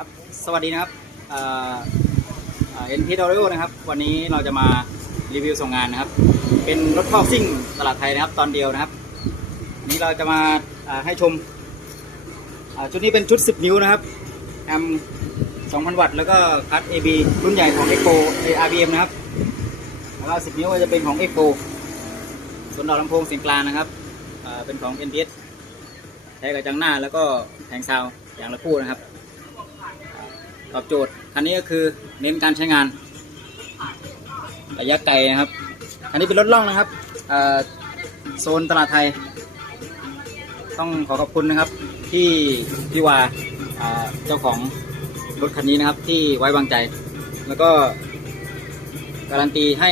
ครับสวัสดีนะครับเอ็นพีดอริโอนะครับ วันนี้เราจะมารีวิวส่งงานนะครับ เป็นรถคอกซิ่งตลาดไทยนะครับ ตอนเดียวนะครับ นี้เราจะมาให้ชมชุดนี้เป็นชุด 10 นิ้วนะครับแอม2,000 วัตต์แล้วก็คัด AB รุ่นใหญ่ของ Expo RBM นะครับ แล้วก็ 10 นิ้วก็จะเป็นของ Expo ส่วนดอกลำโพงเสียงกลางนะครับเป็นของ NPS ใช้กับจังหน้าแล้วก็แผงซาวอย่างละคู่นะครับ ตอบโจทย์คันนี้ก็คือเน้นการใช้งานระยะไกลนะครับ อันนี้เป็นรถล่องนะครับโซนตลาดไทย ต้องขอขอบคุณนะครับ ที่พี่วาอ่าเจ้าของรถคันนี้นะครับ ที่ไว้วางใจ แล้วก็การันตีให้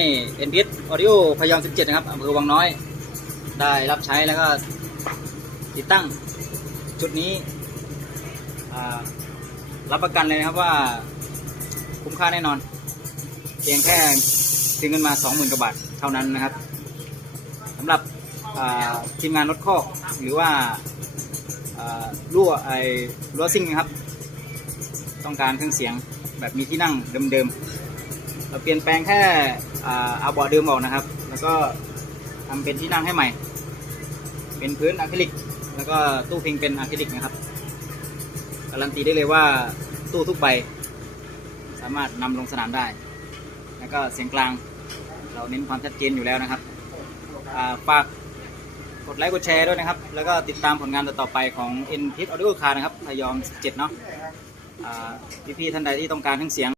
NPS Audio พยอม 17 นะครับอำเภอวังน้อย ได้รับใช้แล้วก็ติดตั้ง ชุดนี้อ่า รับประกันเลยนะครับว่า คุ้มค่าแน่นอนเพียงแค่ซื้อเงินมา 20,000กว่าบาทเท่านั้นนะครับสำหรับทีมงานรถคอกหรือว่ารั่วไอ้รั่วซิ่งนะครับ ต้องการเครื่องเสียงแบบมีที่นั่งเดิมๆเราเปลี่ยนแปลงแค่อาเอาเบาะเดิมออกนะครับ แล้วก็ทำเป็นที่นั่งให้ใหม่ เป็นพื้นอะคริลิก แล้วก็ตู้พิงเป็นอะคริลิกนะครับ การันตีได้เลยว่าตู้ทุกใบ สามารถนำลงสนามได้ แล้วก็เสียงกลางเราเน้นความชัดเจนอยู่แล้วนะครับฝากกดไลค์กดแชร์ด้วยนะครับ แล้วก็ติดตามผลงานต่อไปของ n p i t Audio Car นะครับพยอม 17 เนาะพี่ๆท่านใดที่ต้องการทั้งเสียง